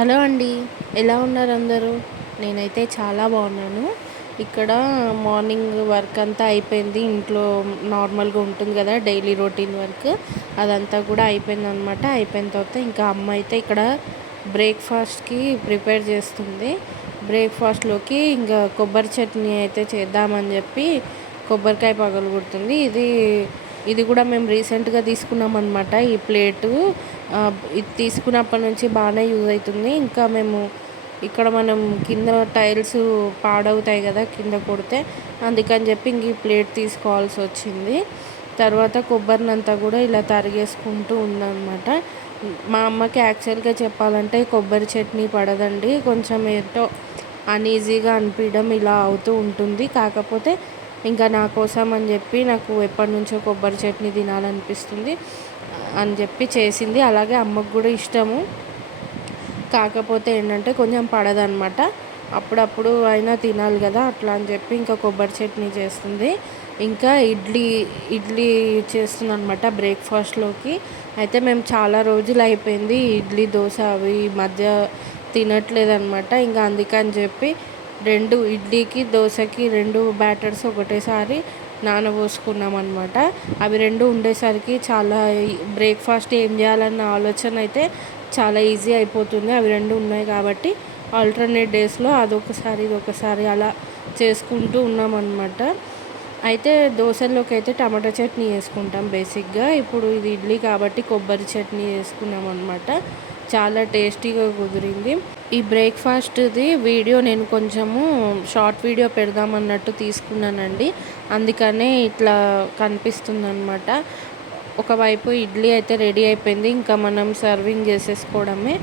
Hello అండి. ఎలా ఉన్నారు అందరూ? నేనైతే చాలా బాగున్నాను. ఇక్కడ మార్నింగ్ వర్క్ అంతా అయిపోయింది. ఇంట్లో నార్మల్గా ఉంటుంది కదా డైలీ రొటీన్ వర్క్. అదంతా కూడా అయిపోయింది అనమాట అయిపోయిన తర్వాత ఇంకా అమ్మ అయితే ఇక్కడ బ్రేక్ఫాస్ట్కి ప్రిపేర్ చేస్తుంది. బ్రేక్ఫాస్ట్లోకి ఇంకా కొబ్బరి చట్నీ అయితే చేద్దామని చెప్పి కొబ్బరికాయ పగలగొడుతుంది ఇది ఇది కూడా మేము రీసెంట్గా తీసుకున్నాం అనమాట ఈ ప్లేటు. ఇది తీసుకున్నప్పటి నుంచి బాగానే యూజ్ అవుతుంది. ఇంకా మేము ఇక్కడ మనం కింద టైల్స్ పాడవుతాయి కదా కింద కొడితే అందుకని చెప్పి ఇంక ఈ ప్లేట్ తీసుకోవాల్సి వచ్చింది. తర్వాత కొబ్బరినంతా కూడా ఇలా తరిగేసుకుంటూ ఉందన్నమాట. మా అమ్మకి యాక్చువల్గా చెప్పాలంటే కొబ్బరి చట్నీ పడదండి. కొంచెం ఏంటో అన్ఈజీగా అనిపించడం ఇలా అవుతూ ఉంటుంది. కాకపోతే ఇంకా నా కోసం అని చెప్పి నాకు ఎప్పటి నుంచో కొబ్బరి చట్నీ తినాలనిపిస్తుంది. అని చెప్పి చేసింది. అలాగే అమ్మకు కూడా ఇష్టము. కాకపోతే ఏంటంటే కొంచెం పడదనమాట అప్పుడప్పుడు అయినా తినాలి కదా అట్లా అని చెప్పి ఇంకా కొబ్బరి చట్నీ చేస్తుంది. ఇంకా ఇడ్లీ ఇడ్లీ చేస్తుంది అనమాట బ్రేక్ఫాస్ట్లోకి. అయితే మేము చాలా రోజులు అయిపోయింది ఇడ్లీ దోశ అవి మధ్య తినట్లేదు అనమాట ఇంకా అందుకని చెప్పి రెండు ఇడ్లీకి దోశకి రెండు బ్యాటర్స్ ఒకటేసారి నానబోసుకున్నాం అనమాట అవి రెండు ఉండేసరికి చాలా బ్రేక్ఫాస్ట్ ఏం చేయాలన్న ఆలోచన అయితే చాలా ఈజీ అయిపోతుంది. అవి రెండు ఉన్నాయి కాబట్టి ఆల్టర్నేట్ డేస్లో అదొకసారి ఇదొకసారి అలా చేసుకుంటూ ఉన్నామన్నమాట. అయితే దోశల్లోకి అయితే టమాటా చట్నీ వేసుకుంటాం బేసిక్గా. ఇప్పుడు ఇది ఇడ్లీ కాబట్టి కొబ్బరి చట్నీ వేసుకున్నాం అనమాట చాలా టేస్టీగా కుదిరింది. ఈ బ్రేక్ఫాస్ట్ది వీడియో నేను కొంచెము షార్ట్ వీడియో పెడదామన్నట్టు తీసుకున్నానండి. అందుకనే ఇట్లా కనిపిస్తుందనమాట ఒకవైపు ఇడ్లీ అయితే రెడీ అయిపోయింది. ఇంకా మనం సర్వింగ్ చేసేసుకోవడమే.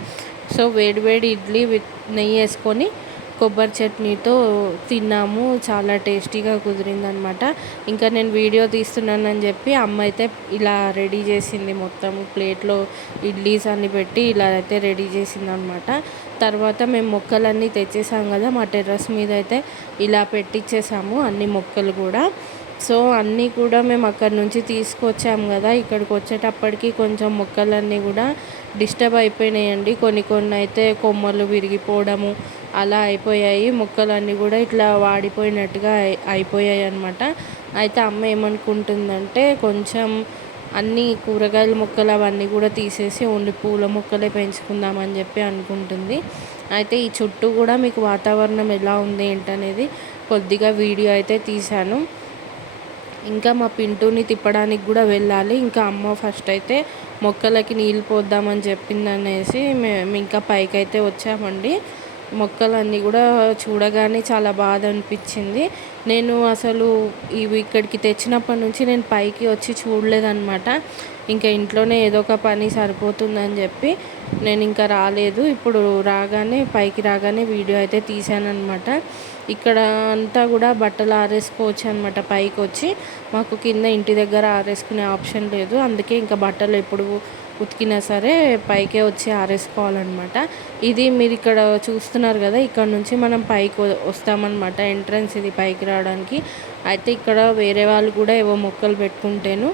సో వేడివేడి ఇడ్లీ విత్ నెయ్యి వేసుకొని కొబ్బరి చట్నీతో తిన్నాము. చాలా టేస్టీగా కుదిరిందనమాట. ఇంకా నేను వీడియో తీస్తున్నానని చెప్పి అమ్మ అయితే ఇలా రెడీ చేసింది మొత్తం. ప్లేట్లో ఇడ్లీస్ అన్ని పెట్టి ఇలా అయితే రెడీ చేసింది అనమాట తర్వాత మేము మొక్కలన్నీ తెచ్చేసాం కదా మా టెర్రస్ మీద అయితే ఇలా పెట్టించేసాము అన్ని మొక్కలు కూడా. సో అన్నీ కూడా మేము అక్కడ నుంచి తీసుకొచ్చాము కదా. ఇక్కడికి వచ్చేటప్పటికి కొంచెం మొక్కలన్నీ కూడా డిస్టర్బ్ అయిపోయినాయండి. కొన్ని కొన్ని అయితే కొమ్మలు విరిగిపోవడము అలా అయిపోయాయి. మొక్కలన్నీ కూడా ఇట్లా వాడిపోయినట్టుగా అయిపోయాయి అనమాట అయితే అమ్మ ఏమనుకుంటుందంటే కొంచెం అన్ని కూరగాయల మొక్కలు అవన్నీ కూడా తీసేసి ఓన్లీ పూల మొక్కలే పెంచుకుందామని చెప్పి అనుకుంటుంది. అయితే ఈ చుట్టూ కూడా మీకు వాతావరణం ఎలా ఉంది ఏంటనేది కొద్దిగా వీడియో అయితే తీశాను. ఇంకా మా పింటూని తిప్పడానికి కూడా వెళ్ళాలి. ఇంకా అమ్మ ఫస్ట్ అయితే మొక్కలకి నీళ్ళు పోద్దామని చెప్పిందనేసి మేము ఇంకా పైకి అయితే వచ్చామండి. మొక్కలన్నీ కూడా చూడగానే చాలా బాధ అనిపించింది. నేను అసలు ఇవి ఇక్కడికి తెచ్చినప్పటి నుంచి నేను పైకి వచ్చి చూడలేదన్నమాట. ఇంకా ఇంట్లోనే ఏదో ఒక పని సరిపోతుందని చెప్పి నేను ఇంకా రాలేదు. ఇప్పుడు రాగానే పైకి రాగానే వీడియో అయితే తీశానమాట ఇక్కడ అంతా కూడా బట్టలు ఆరేసుకోవచ్చు అనమాట పైకి వచ్చి. మాకు కింద ఇంటి దగ్గర ఆరేసుకునే ఆప్షన్ లేదు. అందుకే ఇంకా బట్టలు ఎప్పుడు ఉతికినా సరే పైకే వచ్చి ఆరేసుకోవాలన్నమాట. ఇది మీరు ఇక్కడ చూస్తున్నారు కదా ఇక్కడ నుంచి మనం పైకి వస్తామన్నమాట. ఎంట్రన్స్ ఇది పైకి రా రావడానికి అయితే ఇక్కడ వేరే వాళ్ళు కూడా ఏవో మొక్కలు పెట్టుకుంటేను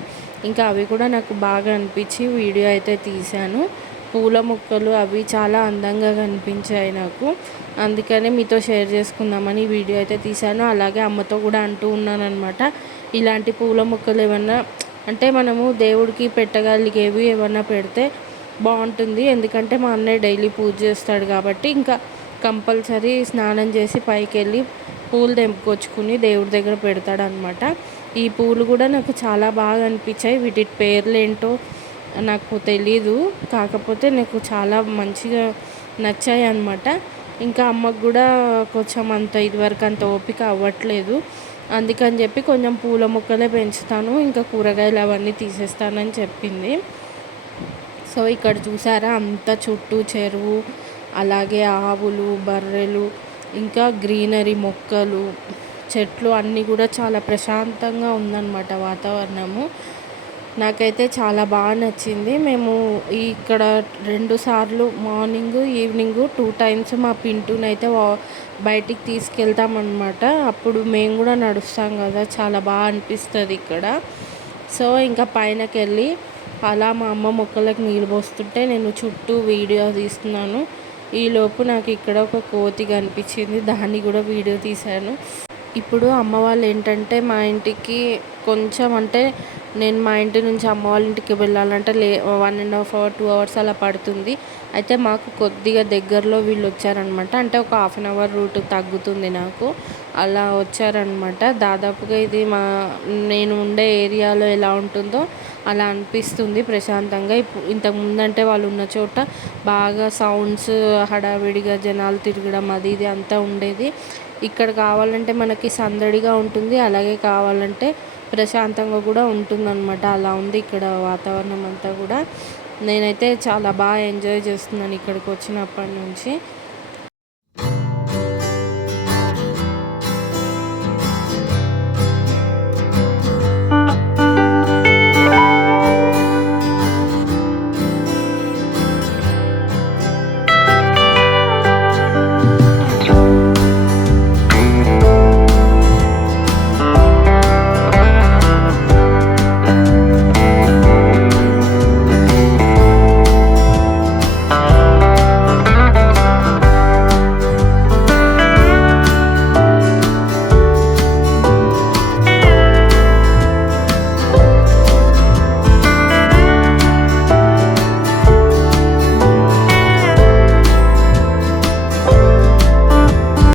ఇంకా అవి కూడా నాకు బాగా అనిపించి వీడియో అయితే తీశాను. పూల మొక్కలు అవి చాలా అందంగా కనిపించాయి నాకు. అందుకనే మీతో షేర్ చేసుకుందామని వీడియో అయితే తీశాను. అలాగే అమ్మతో కూడా అంటూ ఉన్నాను అనమాట ఇలాంటి పూల మొక్కలు ఏమన్నా అంటే మనము దేవుడికి పెట్టగలిగేవి ఏమన్నా పెడితే బాగుంటుంది. ఎందుకంటే మా అన్నయ్య డైలీ పూజ చేస్తాడు కాబట్టి ఇంకా కంపల్సరీ స్నానం చేసి పైకి వెళ్ళి పూలు తెంపుకొచ్చుకుని దేవుడి దగ్గర పెడతాడనమాట ఈ పూలు కూడా నాకు చాలా బాగా అనిపించాయి. వీటి పేర్లు ఏంటో నాకు తెలీదు. కాకపోతే నాకు చాలా మంచిగా నచ్చాయి అనమాట ఇంకా అమ్మకు కూడా కొంచెం అంత ఇదివరకు అంత ఓపిక అవ్వట్లేదు. అందుకని చెప్పి కొంచెం పూల మొక్కలే పెంచుతాను. ఇంకా కూరగాయలు అవన్నీ తీసేస్తానని చెప్పింది. సో ఇక్కడ చూసారా? అంత చుట్టూ చెరువు అలాగే ఆవులు బర్రెలు ఇంకా గ్రీనరీ మొక్కలు చెట్లు అన్నీ కూడా చాలా ప్రశాంతంగా ఉందన్నమాట వాతావరణము. నాకైతే చాలా బాగా నచ్చింది. మేము ఇక్కడ రెండు సార్లు మార్నింగ్ ఈవినింగ్ టూ టైమ్స్ మా పింటూని అయితే బయటికి తీసుకెళ్తామన్నమాట. అప్పుడు మేము కూడా నడుస్తాం కదా చాలా బాగా అనిపిస్తుంది ఇక్కడ. సో ఇంకా పైనకి వెళ్ళి అలా మా అమ్మ మొక్కలకు నీళ్ళు పోస్తుంటే నేను చుట్టూ వీడియో తీస్తున్నాను. ఈలోపు నాకు ఇక్కడ ఒక కోతి కనిపించింది. దాన్ని కూడా వీడియో తీశాను. ఇప్పుడు అమ్మ వాళ్ళు ఏంటంటే మా ఇంటికి కొంచెం అంటే నేను మా ఇంటి నుంచి అమ్మ వాళ్ళ ఇంటికి వెళ్ళాలంటే లే one and half hour two hours అలా పడుతుంది. అయితే మాకు కొద్దిగా దగ్గరలో వీళ్ళు వచ్చారనమాట. అంటే ఒక హాఫ్ అన్ అవర్ రూట్ తగ్గుతుంది నాకు. అలా వచ్చారనమాట. దాదాపుగా ఇది మా నేను ఉండే ఏరియాలో ఎలా ఉంటుందో అలా అనిపిస్తుంది ప్రశాంతంగా. ఇప్పుడు ఇంతకు ముందంటే వాళ్ళు ఉన్న చోట బాగా సౌండ్స్ హడావిడిగా జనాలు తిరగడం అది ఇది అంతా ఉండేది. ఇక్కడ కావాలంటే మనకి సందడిగా ఉంటుంది. అలాగే కావాలంటే ప్రశాంతంగా కూడా ఉంటుందన్నమాట. అలా ఉంది ఇక్కడ వాతావరణం అంతా కూడా. నేనైతే చాలా బాగా ఎంజాయ్ చేస్తున్నాను ఇక్కడికి వచ్చినప్పటి నుంచి.